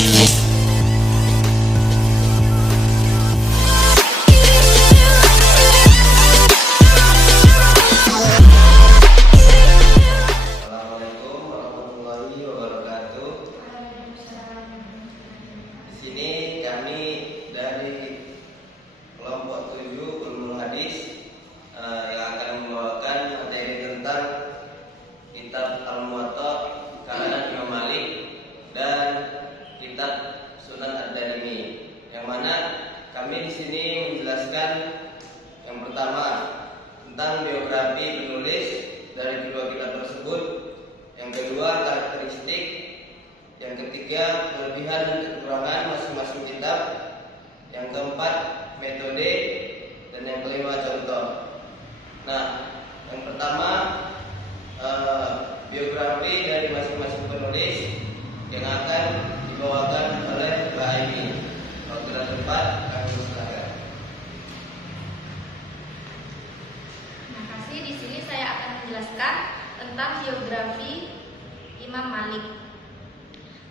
Assalamualaikum warahmatullahi wabarakatuh. Di sini kami dari kelompok 7 Ulumul Hadis yang akan membawakan materi tentang kitab Al-Muwatta karangan Imam Malik dan kitab Sunan Ad-Darimi, yang mana kami di sini menjelaskan yang pertama tentang biografi penulis dari kedua kitab tersebut, yang kedua karakteristik, yang ketiga kelebihan dan kekurangan masing-masing kitab, yang keempat metode, dan yang kelima contoh. Nah, yang pertama biografi dari masing-masing penulis yang akan dibawakan oleh Mbak Aini. Kalau tidak tepat, kami silakan. Terima kasih. Di sini saya akan menjelaskan tentang biografi Imam Malik.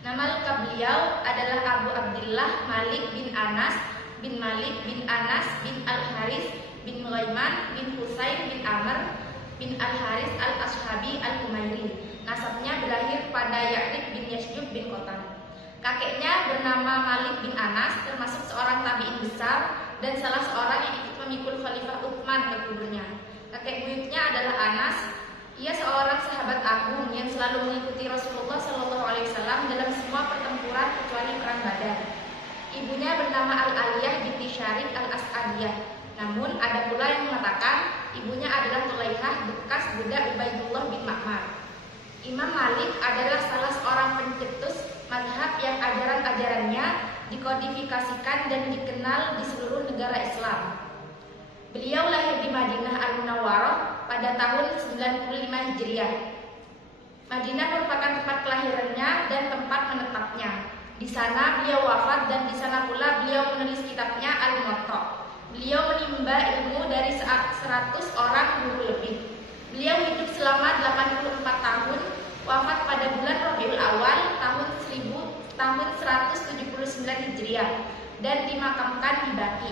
Nama lengkap beliau adalah Abu Abdillah Malik bin Anas bin Malik bin Anas bin Al-Haris bin Ghaiman bin Husain bin Amr bin Al-Haris Al-Ashabi Al-Umairi. Nasabnya berakhir pada Ya'rib bin Yasjub bin Qotan. Kakeknya bernama Malik bin Anas, termasuk seorang tabi'in besar dan salah seorang yang ikut memikul Khalifah Utsman ke kuburnya. Kakek buyutnya adalah Anas. Ia seorang sahabat agung yang selalu mengikuti Rasulullah SAW dalam semua pertempuran kecuali perang Badar. Ibunya bernama Al-Aliyah binti Syarif Al-As'adiyah. Namun ada pula yang mengatakan ibunya adalah Tulaihah, bekas budak Ubaidullah bin Ma'mar. Imam Malik adalah salah seorang pencetus mazhab yang ajaran-ajarannya dikodifikasikan dan dikenal di seluruh negara Islam. Beliau lahir di Madinah Al-Munawwarah pada tahun 95 Hijriah. Madinah merupakan tempat kelahirannya dan tempat menetapnya. Di sana beliau wafat dan di sana pula beliau menulis kitabnya Al-Muwatta. Beliau menimba ilmu dari 100 orang guru lebih. Beliau hidup selama 84 tahun, wafat pada bulan Rabiul Awal tahun 179 Hijriah dan dimakamkan di Baqi.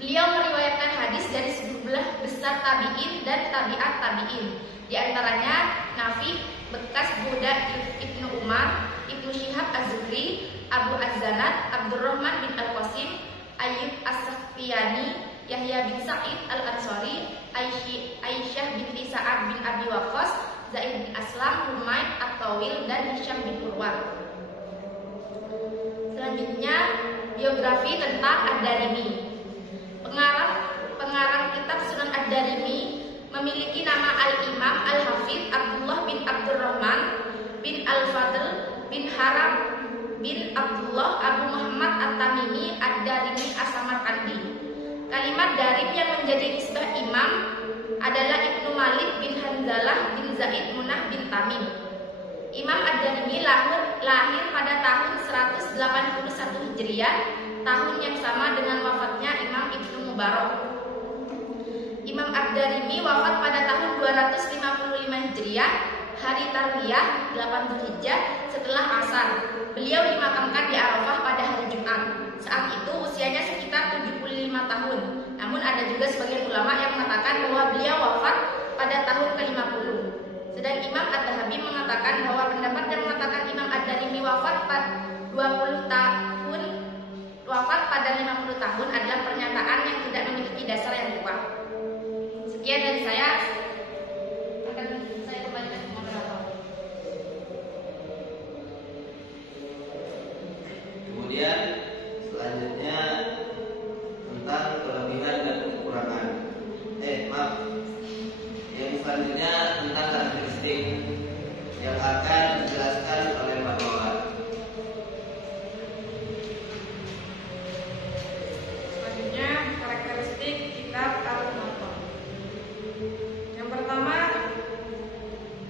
Beliau meriwayatkan hadis dari sejumlah besar tabi'in dan tabi'at tabi'in. Di antaranya Nafi, bekas budak Ibnu Umar, Ibnu Syihab Az-Zuhri, Abu Az-Zanad, Abdurrahman bin Al-Qasim, Ayyub As-Sakhtiyani, Yahya bin Sa'id Al-Ansari, Aisyah binti Sa'ad bin Abi Waqqas, Zaid bin Aslam, Humaid At-Tawil, dan Hisham bin Urwah. Selanjutnya biografi tentang Ad-Darimi. Pengarang kitab Sunan Ad-Darimi memiliki nama Al-Imam Al-Hafidh Abdullah bin Abdurrahman bin Al-Fadl bin Haram bin Abdullah Abu Muhammad At-Tamimi Ad-Darimi As-Samarkandi. Kalimat darim yang menjadi nisbah imam adalah Ibnu Malik bin Hanzalah bin Zaid Munah bin Tamim. Imam Ad-Darimi lahir pada tahun 181 Hijriah, tahun yang sama dengan wafatnya Imam Ibnu Mubarak. Imam Ad-Darimi wafat pada tahun 255 Hijriah, hari Tarwiyah 8 Dzulhijjah setelah Asar. Beliau dimakamkan di Arafah pada hari Jumat. Saat itu usianya sekitar 75 tahun. Namun ada juga sebagian ulama yang mengatakan bahwa beliau wafat pada tahun ke-50. Sedang Imam Ad-Dhahabi mengatakan bahwa pendapat yang mengatakan Imam Ad-Darimi wafat pada 50 tahun adalah pernyataan yang tidak memiliki dasar yang kuat. Sekian dari saya. Akan saya kembalikan ke moderator. Kemudian selanjutnya tentang kelebihan dan kekurangan. Yang selanjutnya tentang karakteristik yang akan dijelaskan oleh Mbak Mawar. Selanjutnya karakteristik kitab Al-Muwatta. Yang pertama,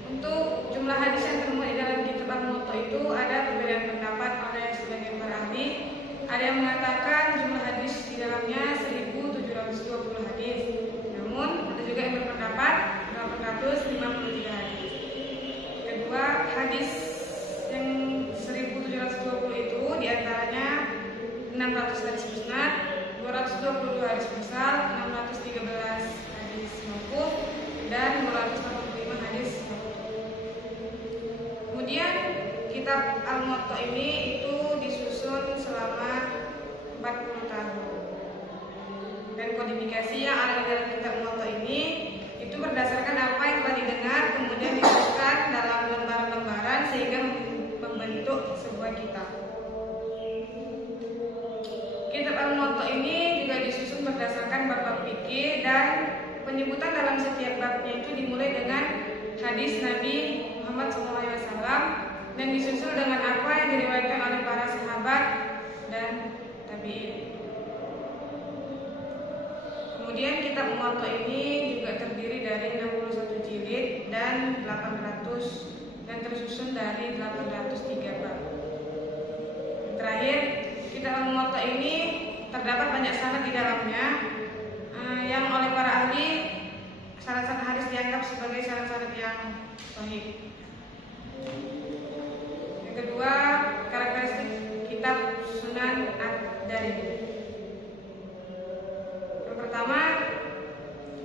untuk jumlah hadis yang termuat di dalam kitab Al-Muwatta itu ada perbedaan pendapat oleh sebagian para ahli. Ada yang mengatakan jumlah hadis di dalamnya 1720 hadis. Namun ada juga yang berpendapat 853 hadis. Kedua, hadis yang 1720 itu diantaranya 600 hadis musnad, 222 hadis mursal, 613 hadis mauquf, dan 285 hadis mauquf. Kemudian kitab Al-Muwatta ini itu disusun selama 40 tahun. Dan kodifikasi yang ada di dalam kitab Muwatta ini itu berdasarkan apa yang telah didengar, kemudian disusun dalam lembaran-lembaran sehingga membentuk sebuah kitab. Kitab Al-Muwatta ini juga disusun berdasarkan bab-bab fikih, dan penyebutan dalam setiap babnya itu dimulai dengan hadis Nabi Muhammad SAW dan disusul dengan apa yang diriwayatkan oleh para sahabat dan tabi'in. Kemudian kitab Muwatta ini juga terdiri dari 61 jilid dan 800 dan tersusun dari 803 bab. Terakhir, kitab Al-Muwatta ini terdapat banyak sanad di dalamnya yang oleh para ahli sanad-sanad hadis dianggap sebagai sanad-sanad yang sahih. Yang kedua, karakteristik kitab Sunan Ad-Darimi. Yang pertama,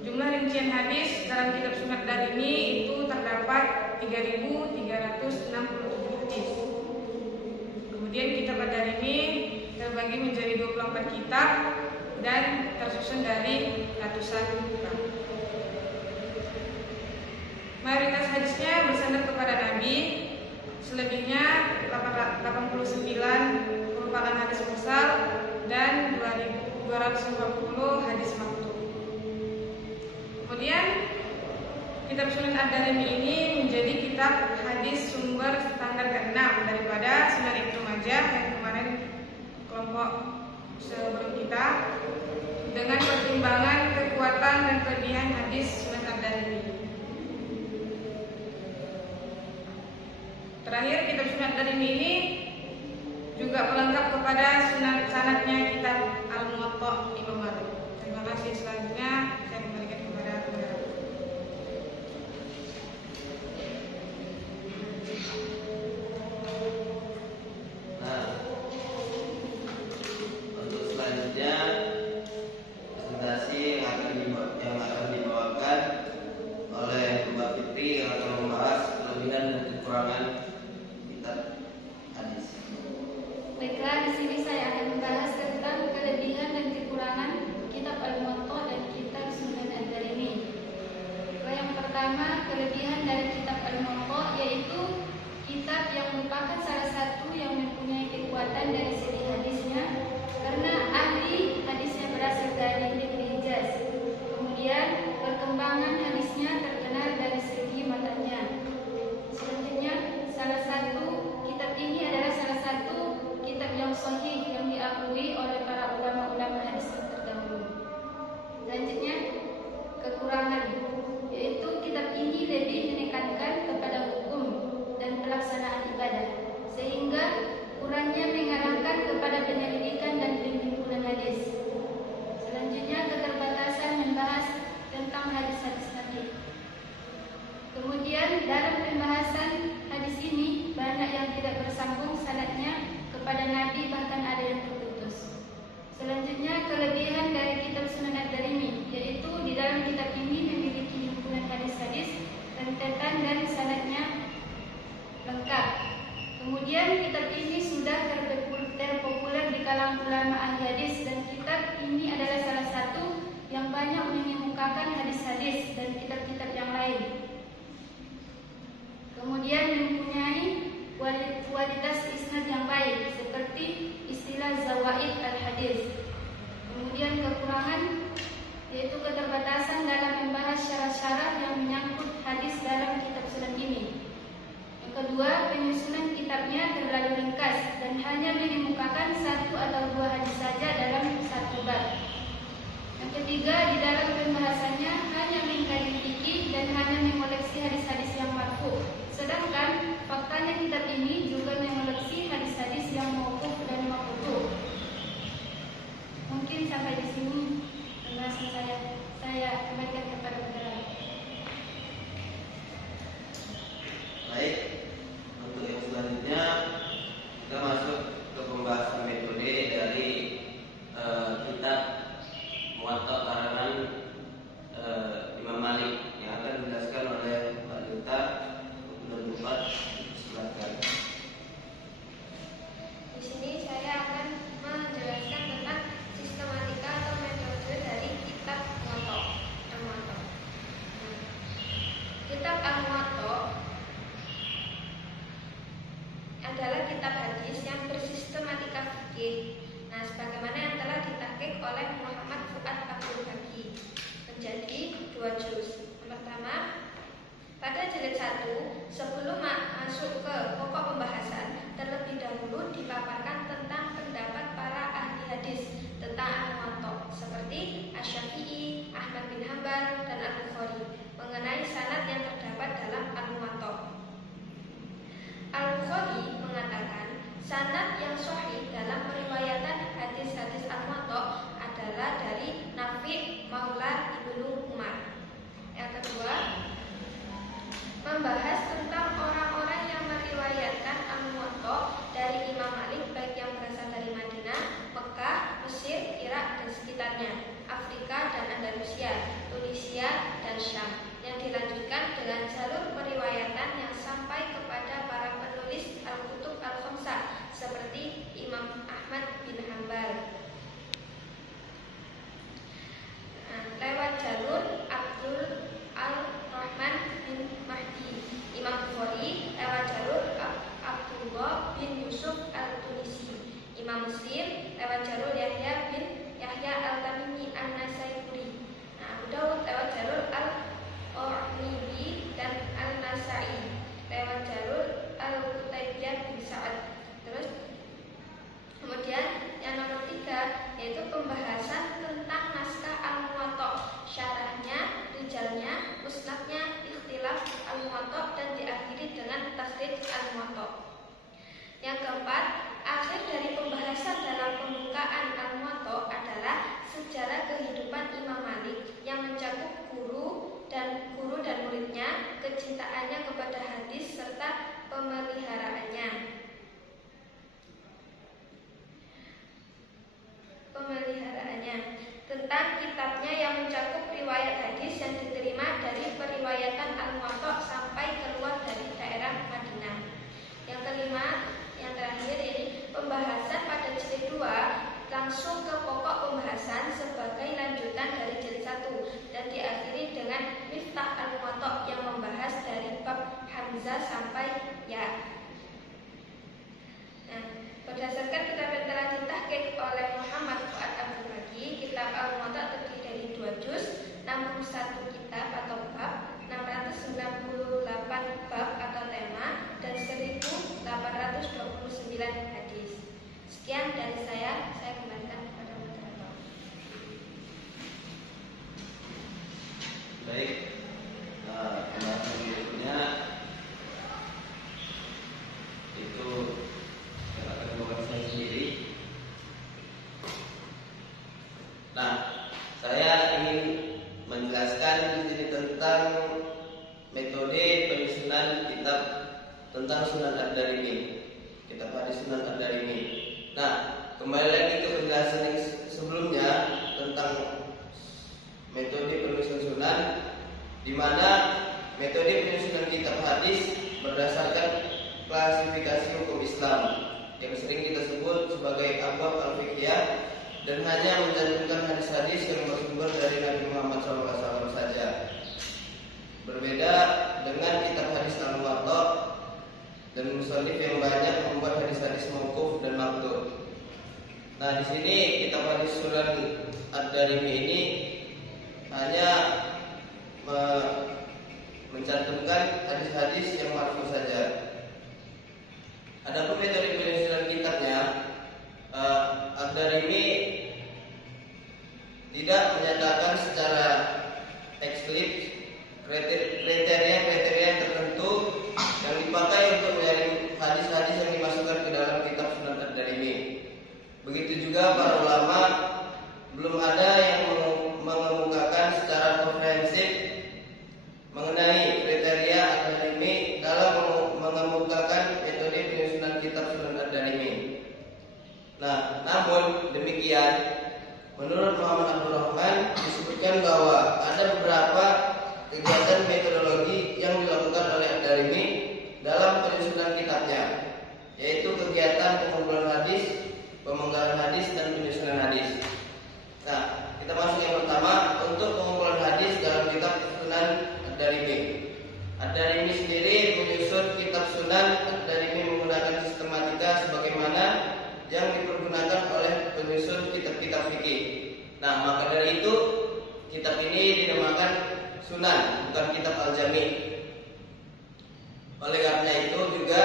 jumlah rincian hadis dalam kitab Sunan Ad-Darimi itu terdapat 3.367 hadis. Kemudian kitab Ad-Darimi terbagi menjadi 24 kitab dan tersusun dari ratusan bab. Mayoritas hadisnya bersandar kepada Nabi, selebihnya 89 merupakan hadis mursal dan 250 hadis mauquf. Kemudian kitab Sunan Ad-Darimi ini menjadi kitab hadis sumber standar ke-6 daripada Sunan Ibnu Majah yang kemarin kelompok sebelum kita, dengan pertimbangan kekuatan dan kelebihan hadis Sunan Ad-Darimi. Terakhir, kitab Sunan Ad-Darimi ini juga pelengkap kepada sanadnya kitab Al-Muwatta Imam Malik. Terima kasih. Selanjutnya saya kembalikan kepada saudara. Nah, untuk selanjutnya presentasi yang akan dibawakan oleh Mbak Fitri yang akan membahas kelebihan dan kekurangan kitab hadis. Baiklah, di sini saya akan membahas tentang kelebihan dan kekurangan kitab Al-Muwatta dan kitab Sunan Ad-Darimi. Yang pertama, kelebihan dari kitab Al-Muwatta yaitu kitab yang merupakan salah satu yang mempunyai kekuatan dari segi hadisnya karena ahli hadisnya berasal dari negeri Hijaz. Kemudian perkembangan hadisnya terkenal dari segi matanya. Selanjutnya, kitab ini adalah salah satu kitab yang sahih yang diakui oleh para ulama-ulama hadis yang terdahulu. Selanjutnya, kekurangan yaitu kitab ini lebih menekankan kepada hukum dan pelaksanaan ibadah sehingga kurangnya mengarahkan kepada penyelidikan dan penghimpunan hadis. Selanjutnya, keterbatasan membahas tentang hadis-hadis Nabi. Kemudian dalam pembahasan hadis ini banyak yang tidak bersambung sanadnya kepada Nabi, bahkan ada yang terputus. Selanjutnya, kelebihan dari kitab Sunan Ad-Darimi yaitu di dalam kitab ini memiliki himpunan hadis-hadis rentetan dan sanadnya lengkap. Kemudian kitab ini sudah terpopuler di kalangan ulama ahli hadis dan kitab ini adalah salah satu yang banyak mengemukakan hadis-hadis dan kitab-kitab yang lain. Kemudian mempunyai kualitas isnad yang baik seperti istilah zawaid al-hadis. Kemudian kekurangan yaitu keterbatasan dalam membahas syarat-syarat yang menyangkut hadis dalam kitab Sunan ini. Yang kedua, penyusunan kitabnya terlalu ringkas dan hanya mengemukakan 1 atau 2 hadis saja dalam satu bab. Yang ketiga, di dalam pembahasannya hanya mengkaji fikih dan hanya mengoleksi hadis-hadis yang marfu. Sedangkan faktanya kitab ini juga mengoleksi hadis-hadis yang mauquf dan maqtu'. Mungkin sampai di sini pembahasan saya kembalikan kepada saudara. Baik, untuk yang selanjutnya kita masuk ke pembahasan adalah kitab hadis yang bersistematika fikih. Nah, sebagaimana yang telah ditahqiq oleh Muhammad Fuad Abdul Baqi menjadi 2 juz. Yang pertama, pada jilid 1, sebelum masuk ke pokok pembahasan, terlebih dahulu dipaparkan tentang pendapat para ahli hadis tentang Al-Muwatta seperti Asy-Syafi'i, Ahmad bin Hanbal, dan Al-Bukhari mengenai sanad yang terdapat dalam Al-Muwatta. Al-Bukhari mengatakan sanad yang sahih dalam periwayatan hadis-hadis Al-Muwatta adalah dari Nafi' Maula Ibnu Umar. Yang kedua, membahas tentang orang-orang yang meriwayatkan Al-Muwatta dari Imam Malik, baik yang berasal dari Madinah, Mekah, Mesir, Irak dan sekitarnya, Afrika dan Andalusia, Tunisia dan Syam, yang dilanjutkan dengan jalur periwayatan yang sampai kepada para penulis Al-Kutub Al-Khamsah seperti Imam Ahmad bin Hanbal. Lewat jalur Abdul Al-Rahman bin Mahdi, Imam Bukhari lewat jalur Abdullah bin Yusuf Al-Tunisi, Imam Muslim lewat jalur Yahya bin Yahya Al-Tamimi An-Nasaiburi, Abu Dawud lewat jalur Al-Ornibi dan Al-Nasai lewat jalur Al-Qutaibiyah bin Sa'ad. Terus kemudian yang nomor 3 yaitu pembahasan tentang naskah Al-Muwatta, syarahnya, rijalnya, musnadnya, ikhtilaf Al-Muwatta, dan diakhiri dengan takhrij Al-Muwatta. Yang keempat, akhir dari pembahasan dalam pembukaan Al-Muwatta adalah sejarah kehidupan Imam Malik yang mencakup guru dan muridnya, kecintaannya kepada hadis serta pemeliharaannya. Tentang kitabnya yang mencakup riwayat hadis yang diterima dari periwayatan Al-Muwatta sampai keluar dari daerah Madinah. Yang kelima, yang terakhir ini pembahasan pada jilid 2 langsung ke pokok pembahasan sebagai lanjutan dari jilid 1 dan diakhiri dengan Miftah Al-Muwatta yang membahas dari bab Hamzah sampai Ya. Nah, berdasarkan kitab yang telah ditahqiq oleh Muhammad Fuad Abdul Baqi, kitab Al-Muwatta terdiri dari 2 juz, 61 kitab atau bab, 698 bab atau tema, dan 1829 hadis. Sekian dari saya kembalikan kepada moderator. Baik, pembahasan berikutnya itu yang akan membawa saya sendiri. Nah, saya ingin menjelaskan di sini tentang metode penyusunan kitab tentang Sunan Ad-Darimi, kitab hadis Sunan Ad-Darimi. Nah, kembali lagi ke penjelasan yang sebelumnya tentang metode penyusunan sunan, di mana metode penyusunan kitab hadis berdasarkan klasifikasi hukum Islam yang sering kita sebut sebagai abwab al-fiqhiyah, dan hanya mencantumkan hadis-hadis yang bersumber dari Nabi Muhammad SAW saja. Berbeda dengan kitab hadis Al-Muwatta dan musannif yang banyak membuat hadis-hadis mauquf dan maqtu'. Nah, di sini kitab hadis Sunan Ad-Darimi ini hanya mencantumkan hadis-hadis yang marfu saja. Adapun metode penyusunan kitabnya, Ad-Darimi tidak menyatakan secara eksplisit kriteria tertentu yang dipakai untuk menyaring hadis-hadis yang dimasukkan ke dalam kitab Sunan Ad-Darimi. Begitu juga para ulama belum ada yang mengemukakan secara komprehensif mengenai kriteria Ad-Darimi dalam mengemukakan metode penyusunan kitab Sunan Ad-Darimi. Nah, namun demikian, menurut Muhammad Abdul Rahman disebutkan bahwa ada beberapa kegiatan metodologi yang dilakukan oleh Ad-Darimi dalam penyusunan kitabnya, yaitu kegiatan pengumpulan hadis, pemenggalan hadis, dan penyusunan hadis. Nah, kita masuk yang pertama untuk pengumpulan hadis dalam kitab Sunan Ad-Darimi. Ad-Darimi sendiri menyusun kitab Sunan Ad-Darimi menggunakan sistem Nah, maka dari itu kitab ini dinamakan Sunan, bukan kitab Al-Jami. Oleh karena itu juga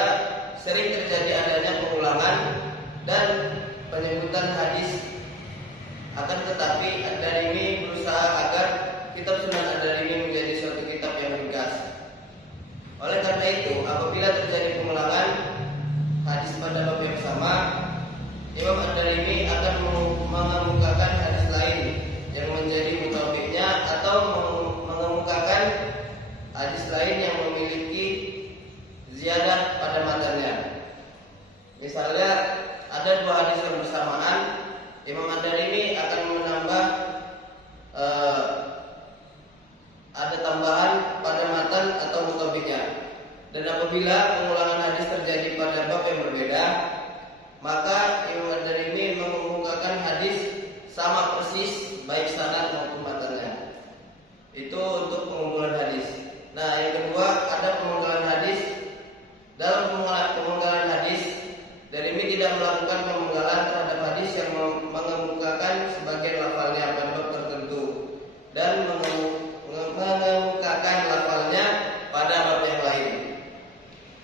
sering terjadi adanya pengulangan dan penyebutan hadis. Akan tetapi Ad-Darimi berusaha agar kitab Sunan Ad-Darimi menjadi suatu kitab yang ringkas. Oleh karena itu, apabila terjadi pengulangan hadis pada bab yang sama, Imam Ad-Darimi akan mengemukakan hadis lain yang menjadi mutawatirnya atau mengemukakan hadis lain yang memiliki ziyadah pada matanya. Misalnya ada dua hadis yang bersamaan, Imam Ad-Darimi akan menambah ada tambahan pada matan atau mutawatirnya. Dan apabila pengulangan hadis terjadi pada bab yang berbeda, maka Imam Ad-Darimi mengemukakan hadis sama persis baik sanad maupun matanya. Itu untuk pengumpulan hadis. Nah, yang kedua ada pemenggalan hadis. Dalam pemenggalan hadis, Darimi tidak melakukan pemenggalan terhadap hadis yang mengemukakan sebagian lafalnya pada bab tertentu dan mengemukakan lafalnya pada bab yang lain.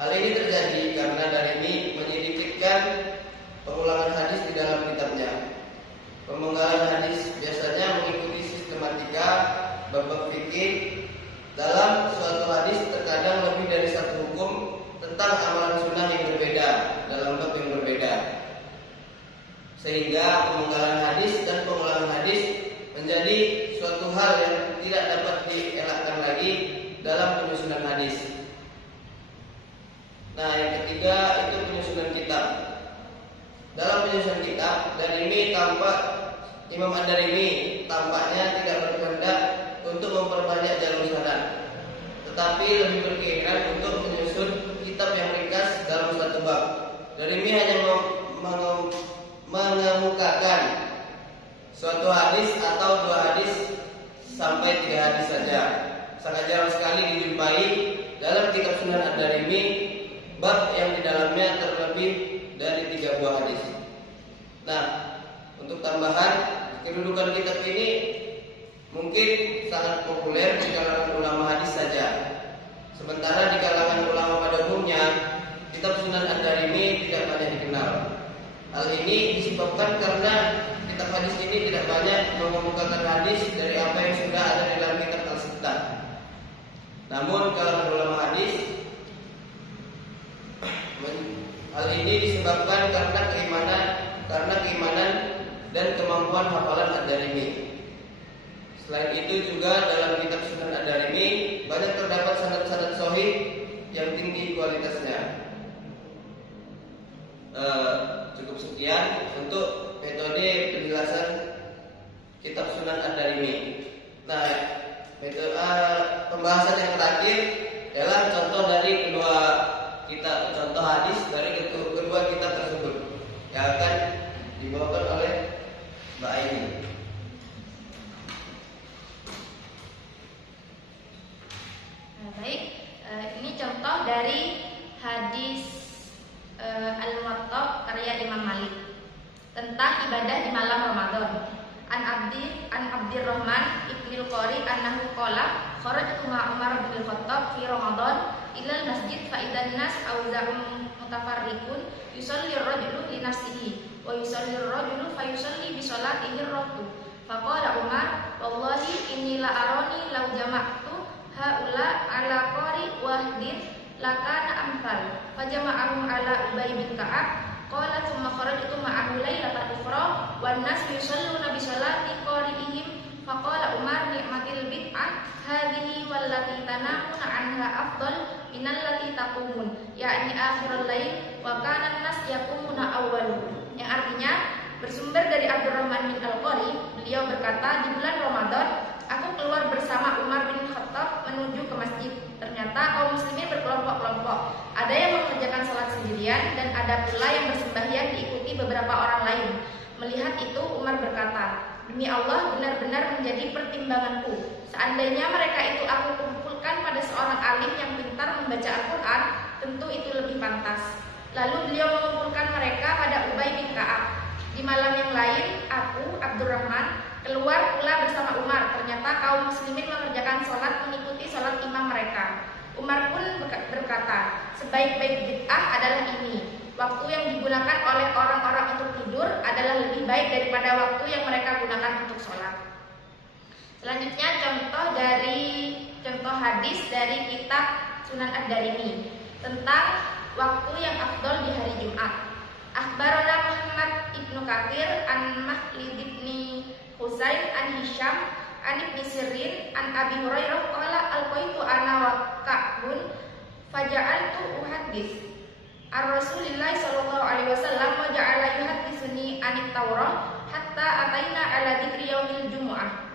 Hal ini terjadi karena Darimi menyedikitkan pengulangan hadis di dalam kitabnya. Pemenggalan hadis biasanya mengikuti sistematika bab-bab fikih. Dalam suatu hadis terkadang lebih dari satu hukum tentang amalan sunnah yang berbeda dalam bab yang berbeda, sehingga pemenggalan hadis dan pengulangan hadis menjadi suatu hal yang tidak dapat dielakkan lagi dalam penyusunan hadis. Nah, yang ketiga itu penyusunan kitab. Dalam penyusunan kitab, Darimi Imam Ad-Darimi tampaknya tidak berkehendak untuk memperbanyak jalur sanad, tetapi lebih berkeinginan untuk menyusun kitab yang ringkas dalam satu bab. Darimi hanya mengemukakan suatu hadis atau dua hadis sampai 3 hadis saja. Sangat jarang sekali dijumpai dalam kitab Sunan Ad-Darimi bab yang di dalamnya terlebih dari 3 buah hadis. Nah, untuk tambahan, kedudukan kitab ini mungkin sangat populer di kalangan ulama hadis saja. Sementara di kalangan ulama pada umumnya, kitab Sunan Ad-Darimi tidak banyak dikenal. Hal ini disebabkan karena kitab hadis ini tidak banyak mengemukakan hadis dari apa yang sudah ada di dalam kitab Al-Sittah. Namun kalangan ulama hadis, hal ini disebabkan karena keimanan dan kemampuan hafalan Ad-Darimi. Selain itu juga dalam kitab Sunan Ad-Darimi banyak terdapat sanad-sanad sahih yang tinggi kualitasnya. Cukup sekian untuk metode penjelasan kitab Sunan Ad-Darimi. Nah, metode pembahasan yang terakhir adalah contoh dari contoh hadis dari kedua kitab tersebut yang akan dibawakan oleh Mbak Aini. Baik, ini contoh dari hadis Al-Muwatta karya Imam Malik tentang ibadah di malam Ramadan. An Abdirrahman ibnil Qari annahu qala kharajtu ma Umar bin Khattab fi Ramadan ila al-masjid fa idan nas awza'um mutafarriqun yusalli ar-rajulu li nafsihi wa yusalli ar-rajulu fa yusalli bi salatihi ar-ratu. Faqala Umar wallahi inni la arani law jama'tu haula ala qari wahdin lakana amsal. Fajama'ahum ala Ubay bin Ka'ab qala thumma kharajtu ma'ahu lailatan ukhra wan nas yusalluna bi salati qari'ihim. Faqala Umar ni'matil bid'ah hadhihi wallati tanamuna anha afdal minallati taqumun, yakni akhirul lail wa kana an-nas yaqumuna awwal. Yang artinya bersumber dari Abdurrahman bin Al-Qari, beliau berkata, di bulan Ramadan aku keluar bersama Umar bin Khattab menuju ke masjid. Ternyata kaum muslimin berkelompok-kelompok. Ada yang mengerjakan salat sendirian dan ada pula yang bersembahyang diikuti beberapa orang lain. Melihat itu Umar berkata, demi Allah benar-benar menjadi pertimbanganku. Seandainya mereka itu aku kumpulkan pada seorang alim yang pintar membaca Al-Quran, tentu itu lebih pantas. Lalu beliau mengumpulkan mereka pada Ubay bin Ka'ab. Di malam yang lain, aku, Abdurrahman, keluar pula bersama Umar. Ternyata kaum muslimin mengerjakan sholat mengikuti sholat imam mereka. Umar pun berkata, sebaik-baik bid'ah adalah ini. Waktu yang digunakan oleh orang-orang untuk tidur adalah lebih baik daripada waktu yang mereka gunakan untuk sholat. Selanjutnya contoh hadis dari kitab Sunan Ad-Darimi tentang waktu yang afdol di hari Jumat. Akhbarana Muhammad ibnu Katsir an Makhlid ibni Husain an Hisham an ibni Sirin an Abi Hurairah qala alqaitu ana wa Ka'bun faja'altu uhaddis ar-Rasulillah sallallahu alaihi wasallam wa ja'ala yuhaddisuni anit Taurah hatta ataina ala dzikri yaumil jumu'ah.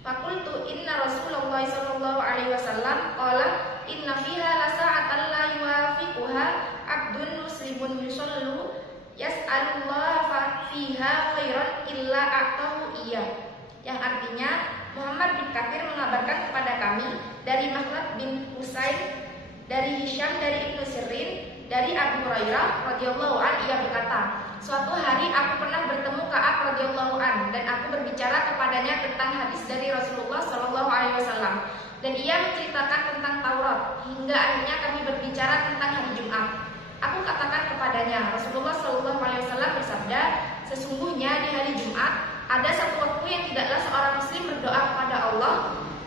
Fakultu inna Rasulullah sallallahu alaihi wasallam qala inna fiha la sa'atan la yuwafiquha abdun muslimun yusallu yas'alullaha fiha khairan illa a'tahu iya. Yang artinya Muhammad bin Katsir mengabarkan kepada kami dari Makhlad bin Husain, dari Hisham, dari Ibnu Sirin, dari Abu Hurairah radhiyallahu an, ia berkata, suatu hari aku pernah bertemu Ka'ab radhiyallahu an dan aku berbicara kepadanya tentang hadis dari Rasulullah sallallahu alaihi wasallam dan ia menceritakan tentang Taurat hingga akhirnya kami berbicara tentang hari Jumat. Aku katakan kepadanya, Rasulullah sallallahu alaihi wasallam bersabda, sesungguhnya di hari Jumat ada satu waktu yang tidaklah seorang muslim berdoa kepada Allah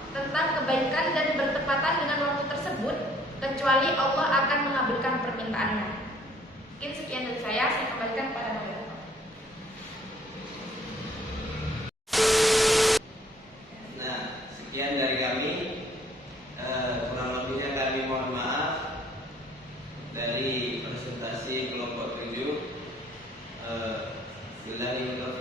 tentang kebaikan dan bertepatan dengan waktu tersebut kecuali Allah akan mengabulkan permintaannya. Mungkin sekian dari saya kembalikan kepada Bapak. Nah, sekian dari kami. Kurang lebihnya kami mohon maaf dari presentasi kelompok 7. Billahi taufiq